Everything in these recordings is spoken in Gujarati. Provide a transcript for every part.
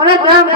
અને ત્યાં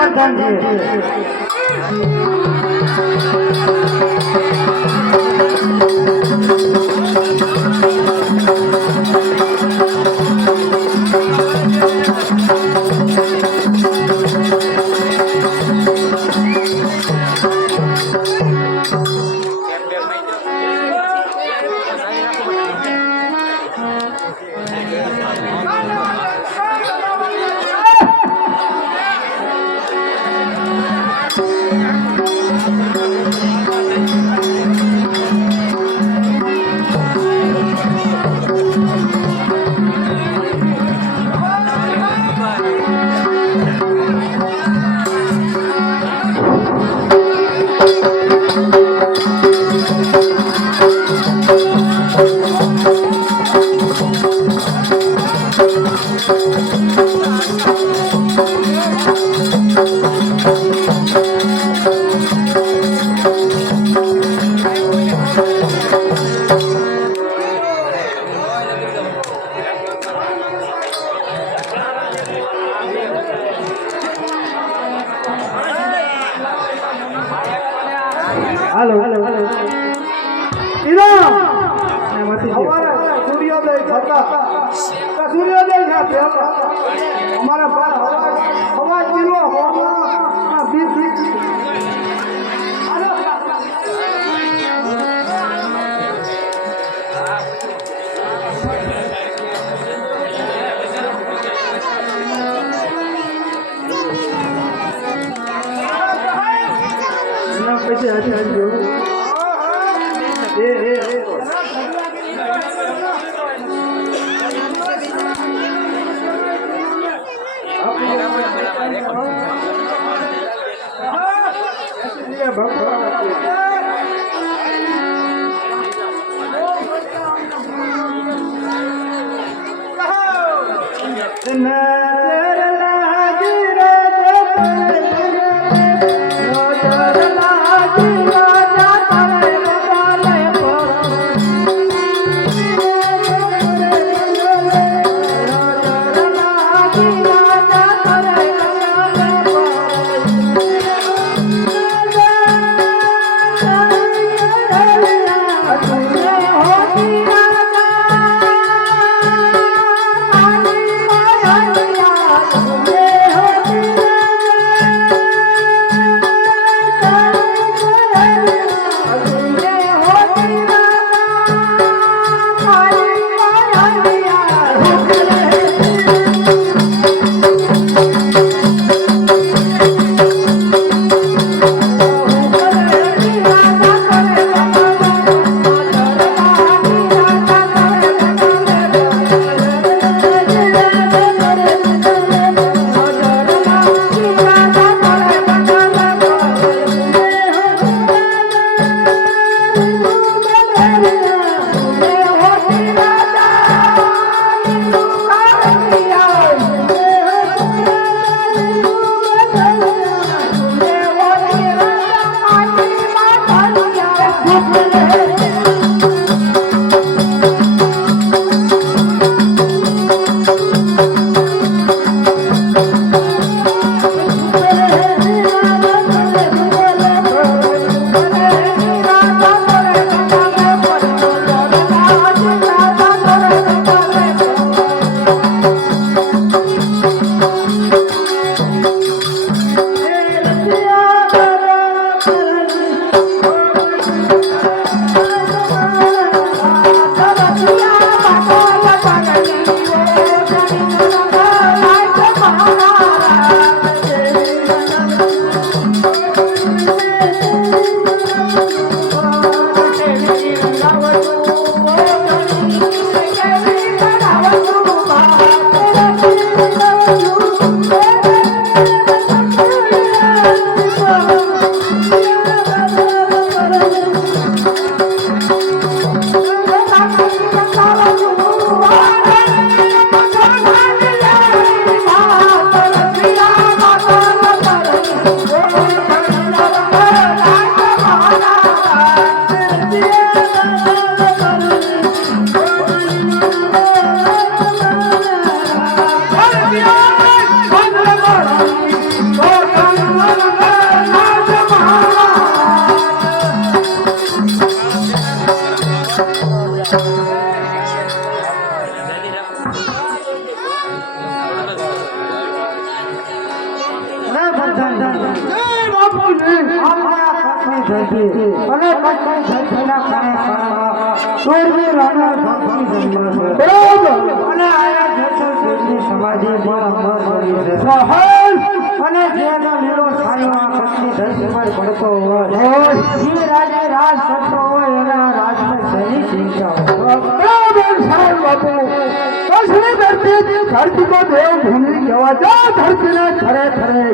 ધરતી ધરતી કો દેવ ભૂમિ કહેવા જા ધરતીને ખરે ખરે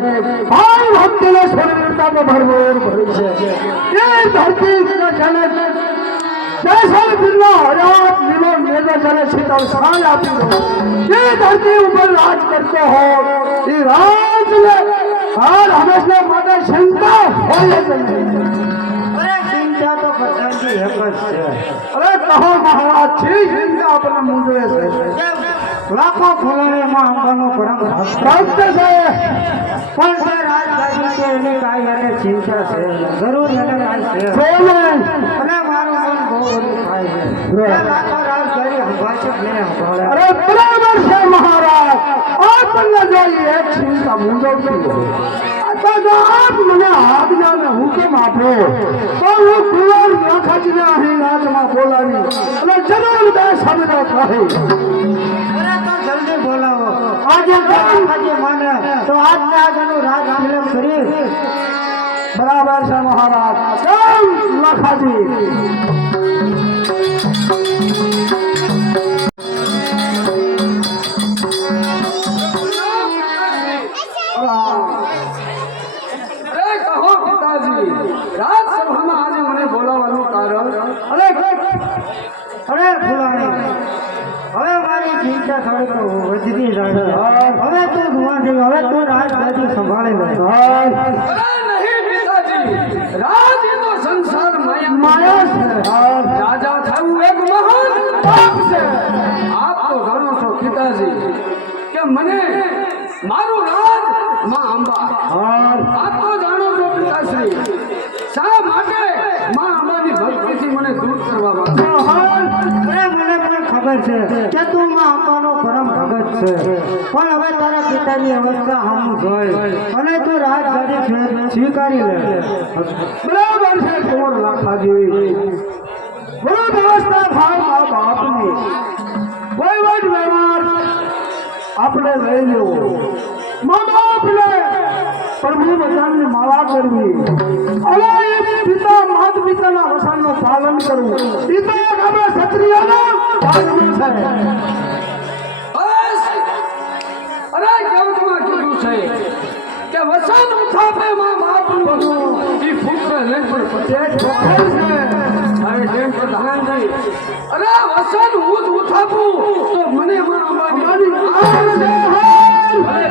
ભાઈ ભક્તિને સ્વર્ગતામાં ભરભર ભરી છે એ ધરતી કચ્છને જયસલ જિલ્લો હજાર લીલો મેઘ જલે શીતળ છાય આપી દો એ ધરતી ઉપર રાજ કરતો હો એ રાજને હાર હંમેશા માટે ચિંતા હોય જ નહીં અરે ચિંતા તો બધાની એક જ છે અરે કહો મહારાજ છે ચિંતા આપણને મૂંઝવે છે લાખો ફૂલોને માં અંબાનો પરમ ભક્ત છે. પણ તે રાજધાની છે એની કાંઈ અને ચિંતા છે. જરૂર એને કાંઈ છે. અને મારું મન બહુ બધું થાય છે. લાખો અરે બરાબર છે મહારાજ. આપણને જોઈએ એક ચિંતા મૂંઝવતી આપ મને આજ્ઞા ને હુકમ આપો. તો હું કુંવર અહીં રાજમાં બોલાવી. અને જરૂર બે શબ્દ કહી. જલ્દી બોલાવો. આજે આજે માને તો આજને આજનું રાજ ફિલ્મ કરી બરાબર છે મહારાજ. કેમ લખાજી. હવે તું સંસાર છે આપ તો જાણો છો પિતાજી કે મને મારું રાજમાં અંબા આપ જાણો છો પિતાશ્રી શા માટે માં અંબાની ભક્તિથી મને દૂર કરવા માંગે ખબર છે. કે તું માં પરમ ભગત છે. પણ હવે તારા પિતાની અવસ્થા હમ જોઈ અને તું છે, સ્વીકારી લે. બરાબર છે કોણ લાખા જેવી. વૃદ્ધ અવસ્થા ભાવ મા બાપની. વહીવટ વ્યવહાર આપણે લઈ લેવો. મા બાપને પ્રભુ બધાને માળા કરવી. એ પિતા માત પિતાના વચનનું પાલન કરવું. પિતા આપણે ક્ષત્રિયનો છે અરે ગ્રંથમાં કીધું છે કે વસન ઉઠાપે માં બાપનું ઈ પુત્ર પટેટ ચોખ્ખું છે હવે જેમ અરે વસન હું જ ઉઠાપું તો મને માં અંબાની અરે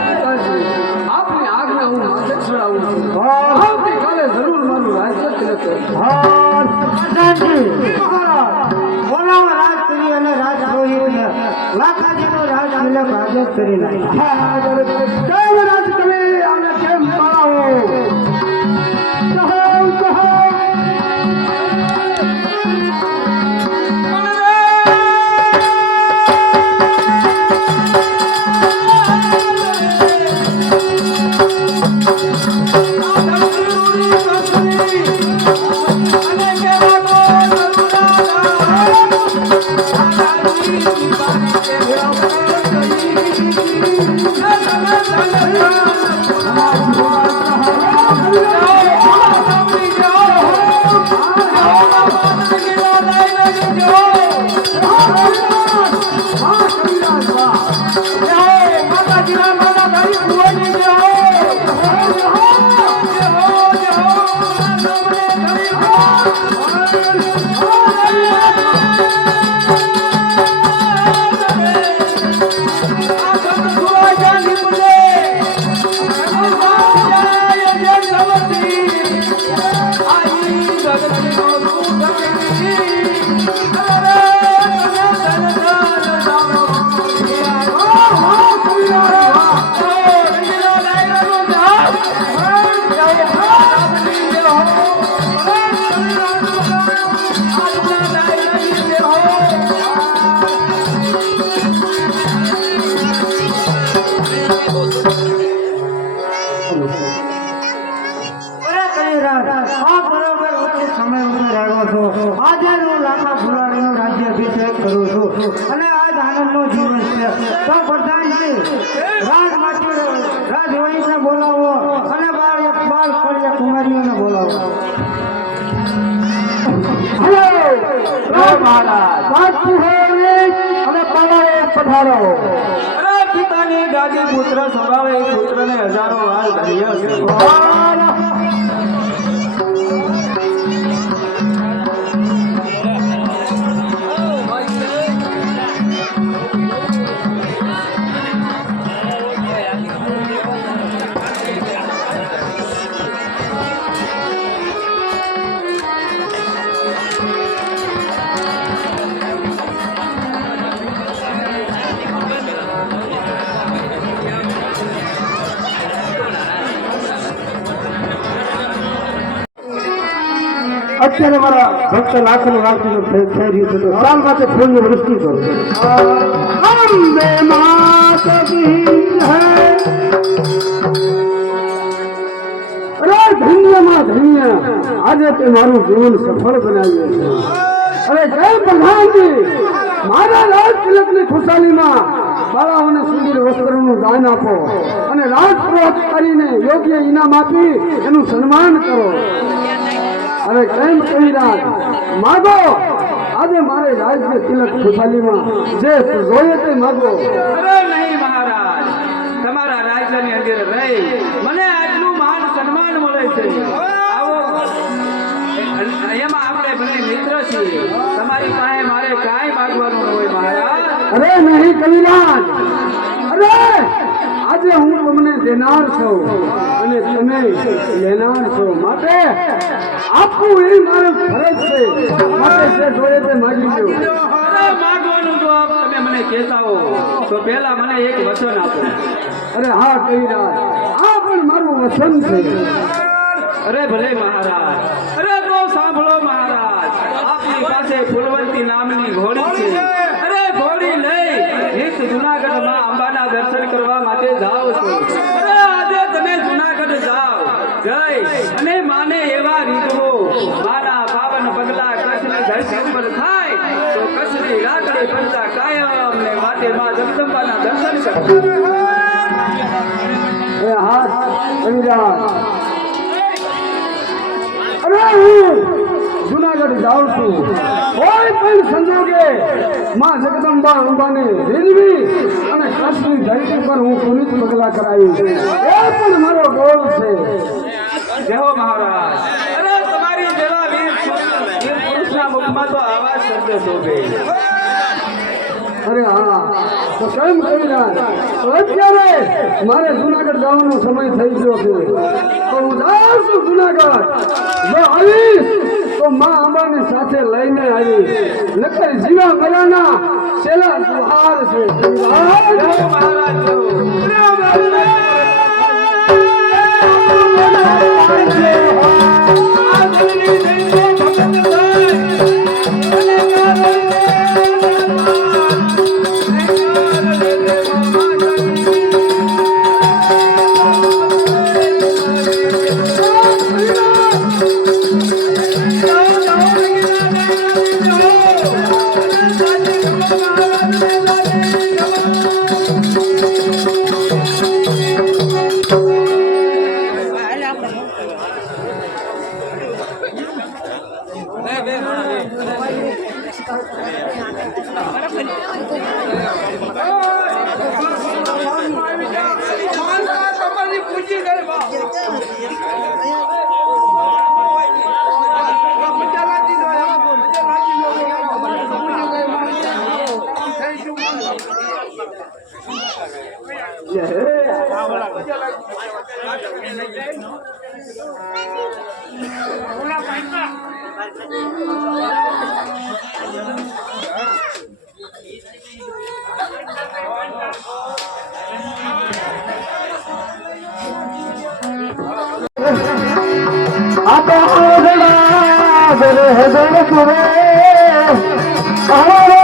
આપની આજ્ઞા હું માથે ચડાવું છું. આવતીકાલે જરૂર મારું રાજ્ય મહારાજ બોલાવો રાજ કરી અને રાજ રોહિતને લાખાજીનો રાજ તિલક આજે જ કરી નાખ્યો. Thank you. અને પધારો પધારો. અરે પિતાની દાદી પુત્ર સંભાળે પુત્રને હજારો વાર ધન્ય છે. અત્યારે મારા ભક્ત લાખોનું રાખીને થઈ રહ્યું છે તો સાલ માટે ફૂલની વૃષ્ટિ કરો. અંબે માત ધન્ય આજે તે મારું જીવન સફળ બનાવ્યું છે. અરે જય પ્રધાનજી, મારા રાજ તિલકની ખુશાલીમાં બાળાઓને સુંદર વસ્ત્રોનું દાન આપો અને રાજ કરીને યોગ્ય ઇનામ આપી એનું સન્માન કરો. અરે કેમ કહી માગો. આજે મારે રાજ્ય તિલક ખુશાલીમાં જે જોઈએ તે માગો. અરે નહીં મહારાજ. તમારા રાજ્યની અંદર રહી મને આટલું માન સન્માન મળે છે. આવો. એમાં આપણે બંને મિત્ર છીએ. તમારી પાસે મારે કાંઈ માગવાનું હોય મહારાજ. અરે નહીં કવિરાજ અરે આજે હું તમને દેનાર છું અને તમે લેનાર છો. માટે આપવું એ મારો ફરજ છે. માટે જે જોઈએ તે માગી લો માગવાનું જો આપ તમે મને કહેતા હો. તો પહેલા મને એક વચન આપો. અરે હા આ પણ મારું વચન છે. અરે ભલે મહારાજ. અરે તો સાંભળો મહારાજ. આપની પાસે ફૂલવંતી નામની ઘોડી છે અરે ઘોડી લઈ નિત જુનાગઢમાં અંબાના દર્શન કરવા માટે જાઓ છો અરે આજે તમે જુનાગઢ જાઓ જઈ અને માને એવા રીતવો માના પાવન પગલા કચ્છની ધરતી ઉપર થાય તો કચ્છની લાકડી પડતા કાયમ ને માટે માં અરે હા જુનાગઢ જાઉં છું. માં જગદંબા અંબાને રેલવી અને કચ્છની ધરતી પર હું પુનિત પગલા પણ મારો ગોળ છે. તમારી જેવા વીર પુરુષના મુખમાં તો આવા શબ્દ શોભે. અરે હા તો કેમ કરી અત્યારે મારે જુનાગઢ જવાનો સમય થઈ ગયો છે. તો હું જાઉં છું જુનાગઢ. જો આવીશ, તો માં અંબાની સાથે લઈને આવી નકર જીવા મરાના છેલા સુહાર છે. મહારાજ আমার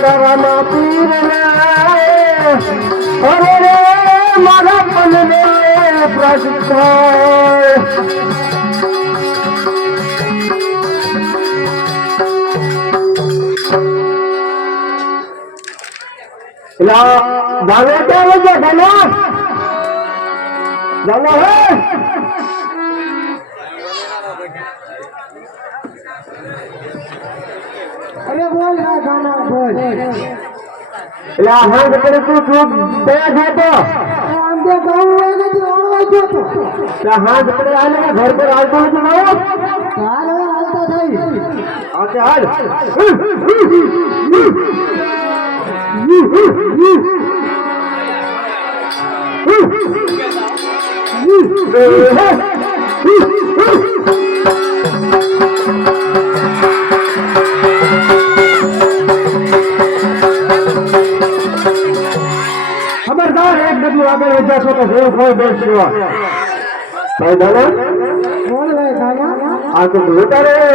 તારામાં પીર અરે રે, મારા મનને પ્રગટાય લા ભાવે ક્યાં લઈ ગયા ગાના ગાના હે. એટલે આ હાંગ કરે તું તું બે ગયો ઘર પર આવતો નથી હાલતા થઈ કોઈ ભાઈ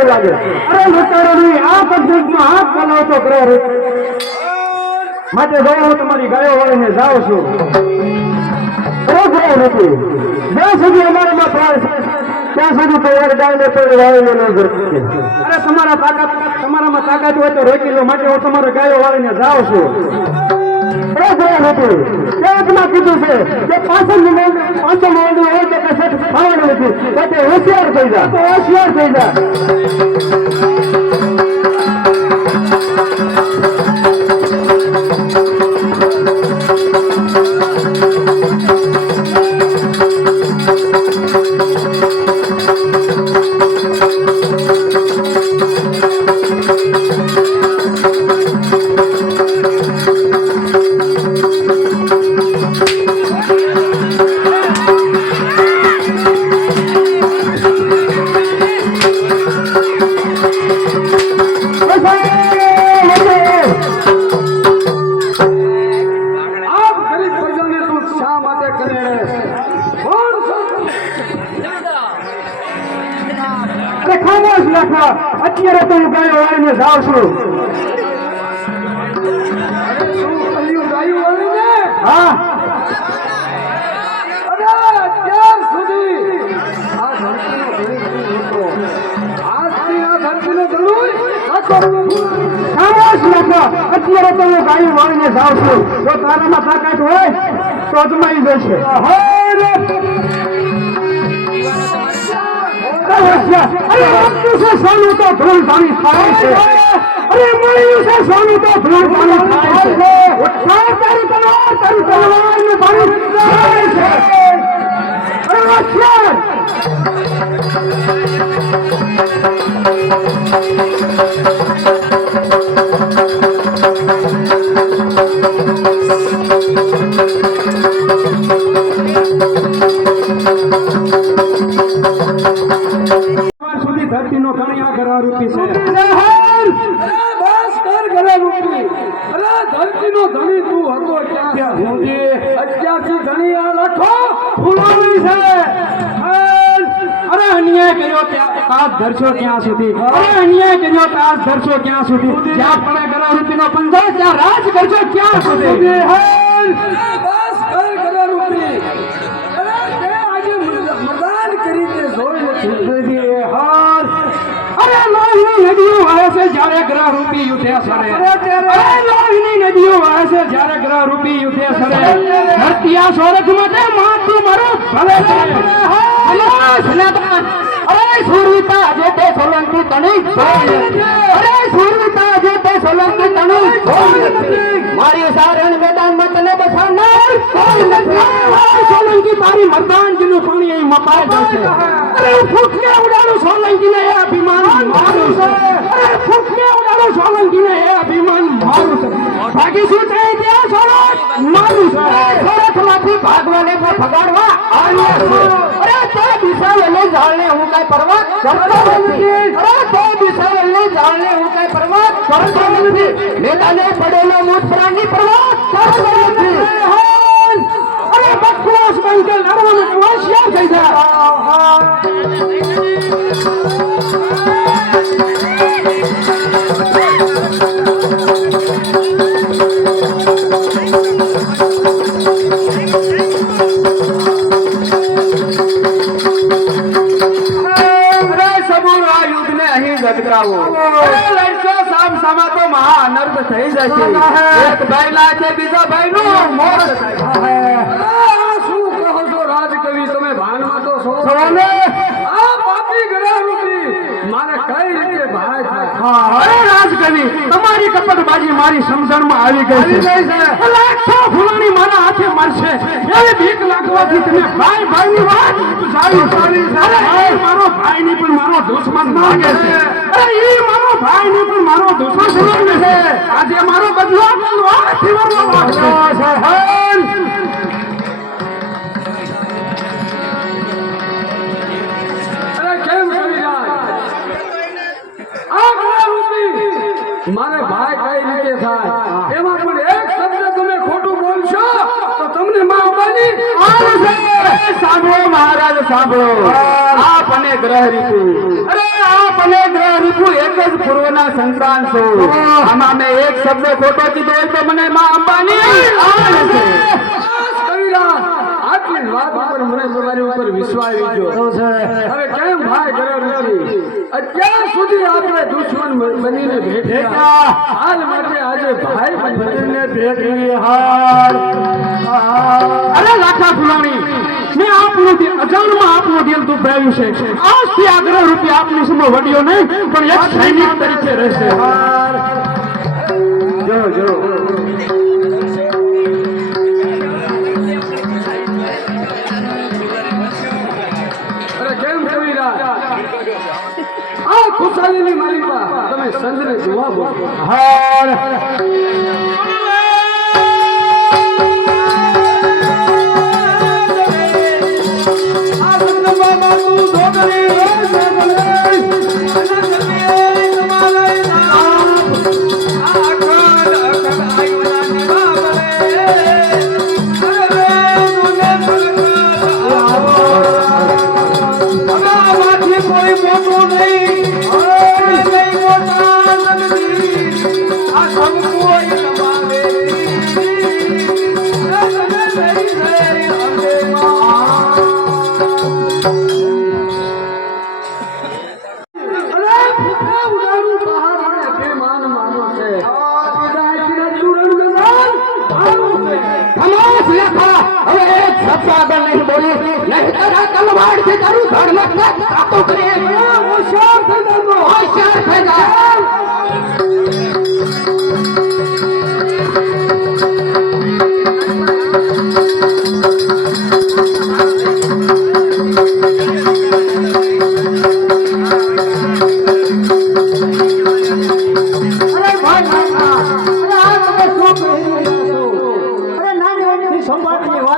લાગે. અરે લૂંટારો નહીં, આ પદ્ધતિમાં હાથ ચલાવતો રે માટે ભાઈ, હું તમારી ગાયો વાળીને જાઉં છું. ગયો નથી. જ્યાં સુધી અમારામાં પ્રાણ ત્યાં સુધી તૈયાર ગાયને કોઈ વાળીને ન અરે તમારા તાકાત, તમારામાં તાકાત હોય તો રોકી લો, માટે હું તમારા ગાયો વાળીને જાઉં છું. ગયા નથી. કેવતમાં કીધું છે કે પાછળ પાછળ મોડું હોય તો કશે ખાવાનું નથી તો તે હોશિયાર થઈ જા તો હોશિયાર થઈ જા અત્યારે તો હું ગાયો વાળીને જાઉં છું જો તારામાં તાકાત હોય તો અજમાઈ જશે અરે હોશિયાર. અરે આપનું છે સોનું તો ધૂળ ધાણી થાય છે અરે મળ્યું છે સોનું તો ધૂળ ધાણી થાય છે ઉઠાવ તારી તલવાર તારી તલવાર ને ધાણી થાય છે અરે હોશિયાર. સુધી ધણી આ રૂપી છે. અરે ધરતીનો ધણી તું હતો ક્યાં સુધી અત્યારથી ધણી આ લખો. ફૂલોની છે. અરે અન્યાય કર્યો તાજ ધરશો ક્યાં સુધી. અરે અન્યાય કર્યો તાજ ધરશો ક્યાં સુધી. જ્યાં પણ ગળા રૂપીનો પંજો ત્યાં રાજ કરશો ક્યાં સુધી અરે બસ કર ગળે મૂકી અરે તે આજે મર્દ- મર્દાન કરી તે જોઈ નથી અરે લોહીની નદીઓ વહે છે જ્યારે ગ્રહ રૂપી યુદ્ધે સરે અરે લોહીની નદીઓ છે જ્યારે ગ્રહ રૂપી યુદ્ધે સરે ધરતી આ માટે માથું મારું ભલે સનાતન અરે સુરવીતા જે તે સોલંકી તણી અરે સુરવિતા જે સોલંકી તણી મારી સારણ મેદાનમાં તને બસાવનાર સોલંકી, તારી મર્દાનજીનું પાણી અહીં જશે. અરે ફૂટને ઉડાડું સોલંકીને એ અભિમાન મારું છે. અરે ફૂટને ઉડાડું સોલંકીને એ અભિમાન મારું છે. ભાગી શું છે ત્યાં સોરઠ? મારું છે. સોલંકમાંથી ભાગવાને પર ભગાડવા આવ્યા અરે તે દિશાવેલે જાળને હું કઈ પરવા કરતો નથી. અરે તે દિશાવેલે જાળને હું કઈ પરવા કરતો નથી. મેદાને પડેલો મૂત્રાની પરવા કરતો નથી. بکواس میں کے نرمال نواز یا کہتا ہے ایک بہلا کے بیسا بہنوں مورد ہے તમારી કપટબાજી મારી સમજણમાં આવી ગઈ છે. લાખો ફૂલાણી મારા હાથે મરશે. એવી ભીખ લાગવાથી તમે ભાઈ ભાઈની વાત સારી એ મારો ભાઈ ની પણ મારો દુશ્મન લાગે છે. અરે એ મારો ભાઈ ની પણ મારો દુશ્મન લાગે છે. આજે મારો બદલો તલવારથી સાંભળો. આપ અને ગ્રહ રીતુ અરે આપ અને ગ્રહ રીતુ એક જ પૂર્વના સંતાન છો. આમાં મેં એક શબ્દ ખોટો કીધો હોય તો મને માં અંબાની આવે છે. બસ કવિરાજ, આટલી વાત ઉપર મને તમારી ઉપર વિશ્વાસ ગયો હવે કેમ ભાઈ ઘરે નથી? અત્યાર સુધી આપણે દુશ્મન બનીને ભેટ્યા હાલ માટે આજે ભાઈ બનીને અરે લાખા ફુલાણી. આપનું અજાણમાં આપનું દિલ દુભાયું છે. આજથી આગ્રહ રૂપી આપની સમો વડ્યો નહીં, પણ એક સૈનિક તરીકે રહેશે. જો જો આ ખુશાલીની માલિકા તમે સંતને જોવા બોલો હાર. આ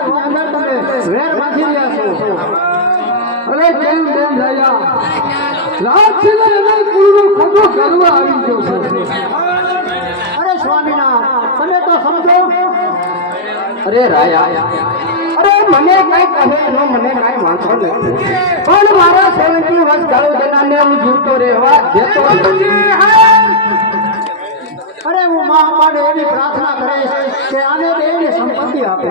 વાતની અંદર તમે વેર છો. અરે સ્વામિનાથ, તમે તો સમજો. અરે રાયા અરે મને કઈ કહે એનો મને કઈ વાંધો નથી. પણ મારા સેવન્ટી વર્ષ ગાળો દેનારને હું જીવતો રહેવા દેતો. અરે હું મા અંબાને એવી પ્રાર્થના કરે કે આને એની સંપત્તિ આપે.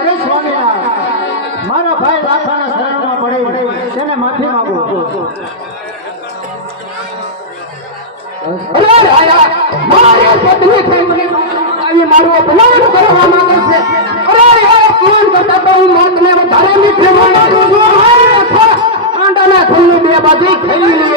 અરે સ્વામિનારાયણ મારા ભાઈ લાખાના શરણમાં પડે તેને માફી માંગુ. મારી પત્ની થઈ મને મારું અપમાન કરવા માંગે છે. અરે કરતા તો હું મોતને આંડાના ખુલ્લું બે બાજુ ખાઈ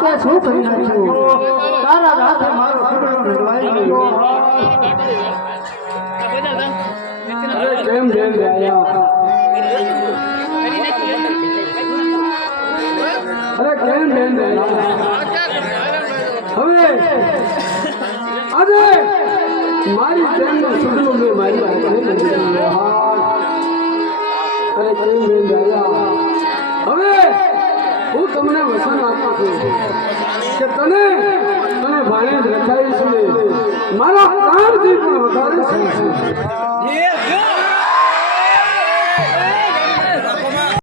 તે શું કરી નાખ્યું? તારા હાથે મારો કુંડળો રડવાઈ ગયો. કેમ બેન રહ્યા અરે કેમ બેન હવે, આજે મારી બેનનું સુડલું મેં મારી હાથે. અરે હવે હું તમને વચન આપું છું કે તને તને ભાણે જ રખાઈશ ને મારા કામથી પણ વધારે છે.